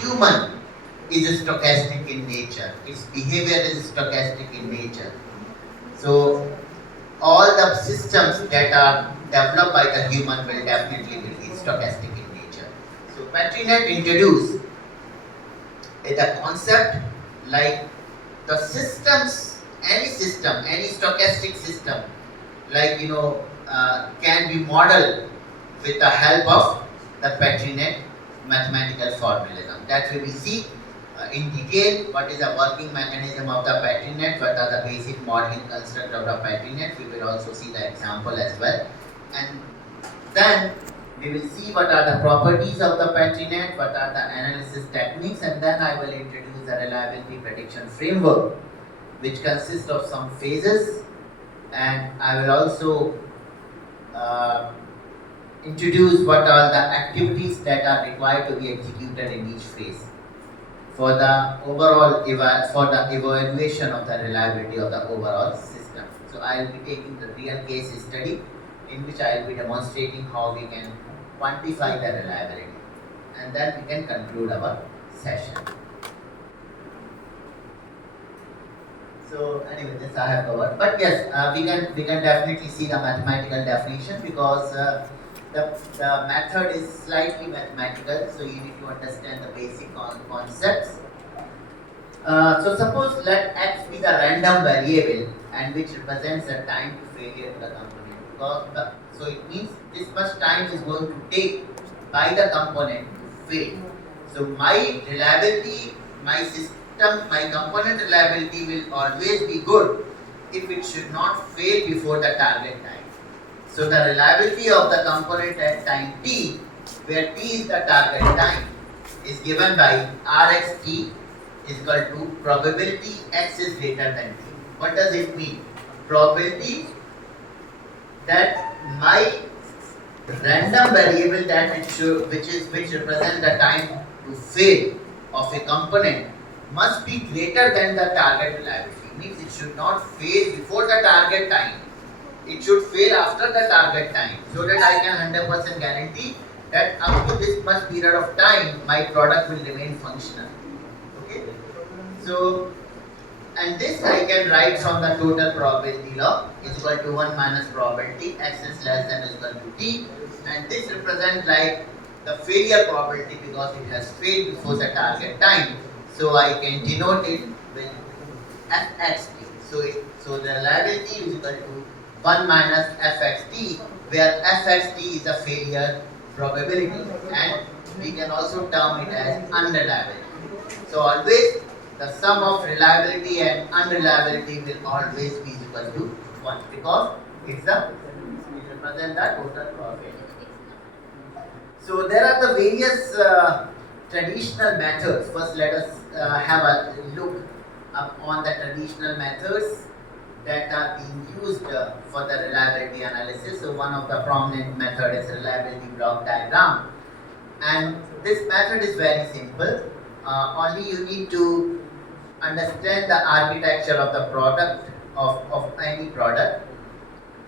human is stochastic in nature. Its behavior is stochastic in nature. So all the systems that are developed by the human will definitely be stochastic in nature. So Patrinet introduced the concept like the systems, any stochastic system, like can be modeled with the help of the Patrinet mathematical formalism. That we will see in detail what is the working mechanism of the Patrinet, what are the basic modeling construct of the Patrinet. We will also see the example as well, and then we will see what are the properties of the Patrinet, what are the analysis techniques, and then I will introduce the reliability prediction framework, which consists of some phases, and I will also introduce what are the activities that are required to be executed in each phase for the overall for the evaluation of the reliability of the overall system. So I will be taking the real case study in which I will be demonstrating how we can quantify the reliability, and then we can conclude our session. So anyway, this I have covered. But yes, we can definitely see the mathematical definition, because the method is slightly mathematical, so you need to understand the basic concepts. So suppose let x be the random variable and which represents the time to failure to the component. Because so it means this much time is going to take by the component to fail. So my reliability, my system, my component reliability will always be good if it should not fail before the target time. So the reliability of the component at time t, where t is the target time, is given by Rxt is equal to probability x is greater than t. What does it mean? Probability that my random variable that it should, which represents the time to fail of a component, must be greater than the target reliability. Means it should not fail before the target time. It should fail after the target time, so that I can 100% guarantee that up to this much period of time my product will remain functional. Okay. So, and this I can write from the total probability law is equal to 1 minus probability x is less than or equal to t, and this represents like the failure probability because it has failed before the target time. So I can denote it with fxt. So the reliability is equal to 1 minus fxt, where fxt is the failure probability, and we can also term it as unreliability. So always the sum of reliability and unreliability will always be equal to 1, because it represents the total probability. So there are the various traditional methods. First let us have a look on the traditional methods that are being used for the reliability analysis. So one of the prominent method is reliability block diagram, and this method is very simple. Only you need to understand the architecture of the product of any product.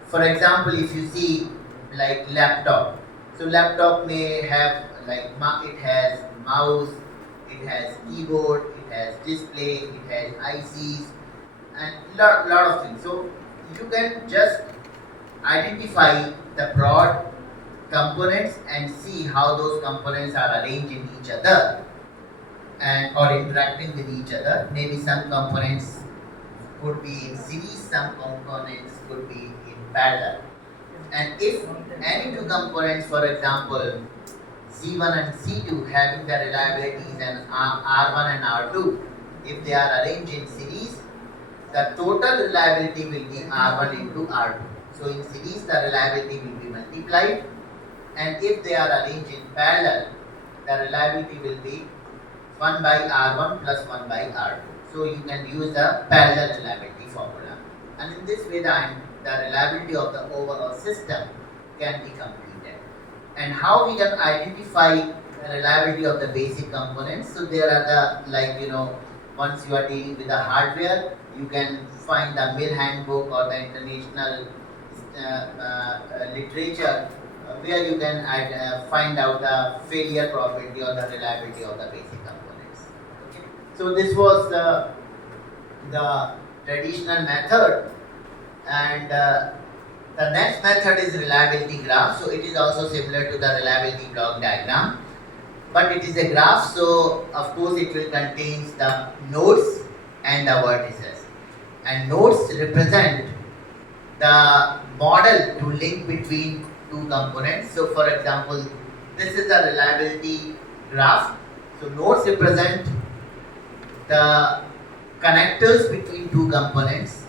For example, if you see like laptop, so laptop may have like it has mouse, it has keyboard, it has display, it has ICs, and lot of things. So you can just identify the broad components and see how those components are arranged in each other and or interacting with each other. Maybe some components could be in series, some components could be in parallel. And if any two components, for example C1 and C2 having the reliabilities and R1 and R2, if they are arranged in series, the total reliability will be R1 into R2. So in series the reliability will be multiplied, and if they are arranged in parallel, the reliability will be 1 by R1 plus 1 by R2. So you can use the parallel reliability formula, and in this way the reliability of the overall system can be completed. And how we can identify the reliability of the basic components? So there are the once you are dealing with the hardware, you can find the mill handbook or the international literature where you can find out the failure probability or the reliability of the basic components. Okay. So this was the traditional method, and the next method is reliability graph. So it is also similar to the reliability block diagram, but it is a graph, so of course it will contain the nodes and the vertices, and nodes represent the model to link between two components. So for example, this is the reliability graph. So nodes represent the connectors between two components,